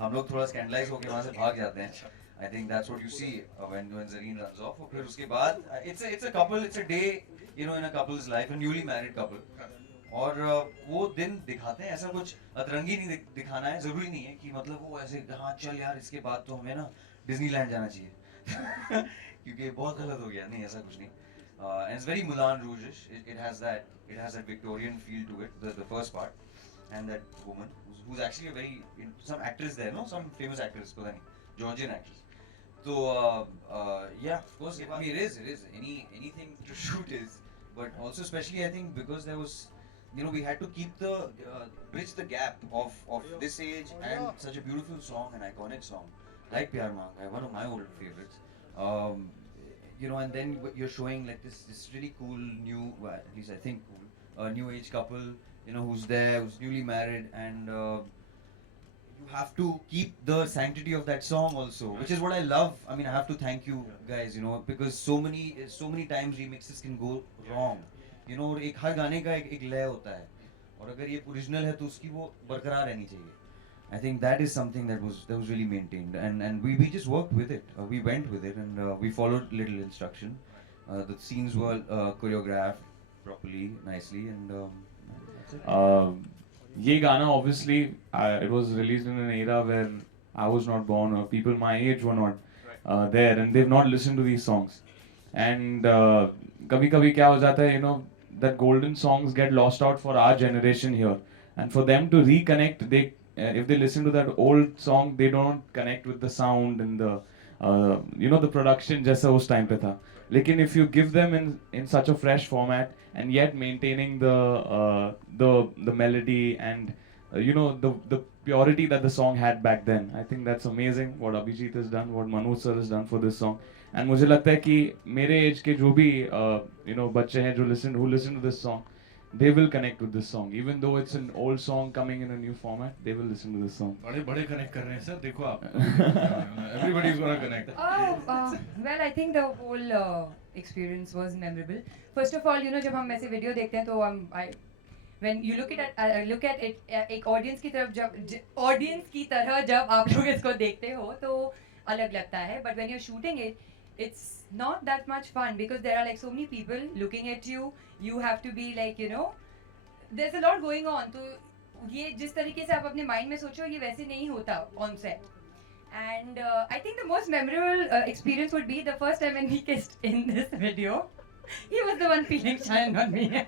हम लोग थोड़ा स्कैंडलाइज होके वहाँ से भाग जाते हैं. I think that's what you see when Zareen runs off. और फिर उसके बाद it's a couple, it's a day, you know, in a couple's life, a newly married couple. और वो दिन दिखाते हैं. ऐसा कुछ अतरंगी नहीं दिखाना है. जरूरी नहीं है कि मतलब वो ऐसे हाँ चल यार इसके बाद तो हमें ना डिज्नीलैंड जाना चाहिए क्योंकि बहुत गलत हो गया. नहीं, ऐसा कुछ नहीं. And it's very Moulin Rouge-ish. It has that Victorian feel to it. The first part, and that woman who's actually a very some actress there, no, some famous actress, पता नहीं, Georgian actress. So yeah, of course, I mean it is anything to shoot is, but also especially I think because there was, you know, we had to keep the bridge the gap of this age and such a beautiful song, an iconic song like Pyar Manga, one of my old favorites. Um, you know, and then you're showing like this really cool new, well, at least I think cool, new age couple, you know, who's there, who's newly married, and you have to keep the sanctity of that song also, which is what I love. I mean, I have to thank you guys, you know, because so many times remixes can go wrong, you know. और एक हर गाने का एक लय होता है, और अगर ये ओरिजिनल है तो उसकी वो बरकरार रहनी चाहिए. I think that is something that was really maintained, and we just worked with it. We went with it, and we followed little instruction. The scenes were choreographed properly, nicely, and that's it. ये गाना obviously it was released in an era where I was not born or people my age were not there and they've not listened to these songs. And कभी कभी क्या हो जाता है, you know, that golden songs get lost out for our generation here. And for them to reconnect, they if they listen to that old song, they don't connect with the sound and the you know, the production जैसा उस time पे था. लेकिन if you give them in such a fresh format and yet maintaining the melody and you know, the purity that the song had back then, I think that's amazing what Abhijit has done, what Manoj sir has done for this song. And मुझे लगता है कि मेरे age के जो भी you know, बच्चे हैं जो who listen to this song, they will connect with this song even though it's an old song coming in a new format. They will listen to this song. बड़े बड़े connect कर रहे हैं sir, देखो आप. Everybody is gonna connect. Well, I think the whole experience was memorable. First of all, you know, जब हम ऐसे वीडियो देखते हैं तो when you look at it एक ऑडियंस की तरफ जब ऑडियंस की तरह जब आप लोग इसको देखते हो तो अलग लगता है. But when you're shooting it, it's not that much fun because there are like so many people looking at you. You have to be like, you know, there's a lot going on. तो ये जिस तरीके से आप अपने mind में सोचो ये वैसे नहीं होता on set. And I think the most memorable experience would be the first time when we kissed in this video. He was the one feeling shy, not me.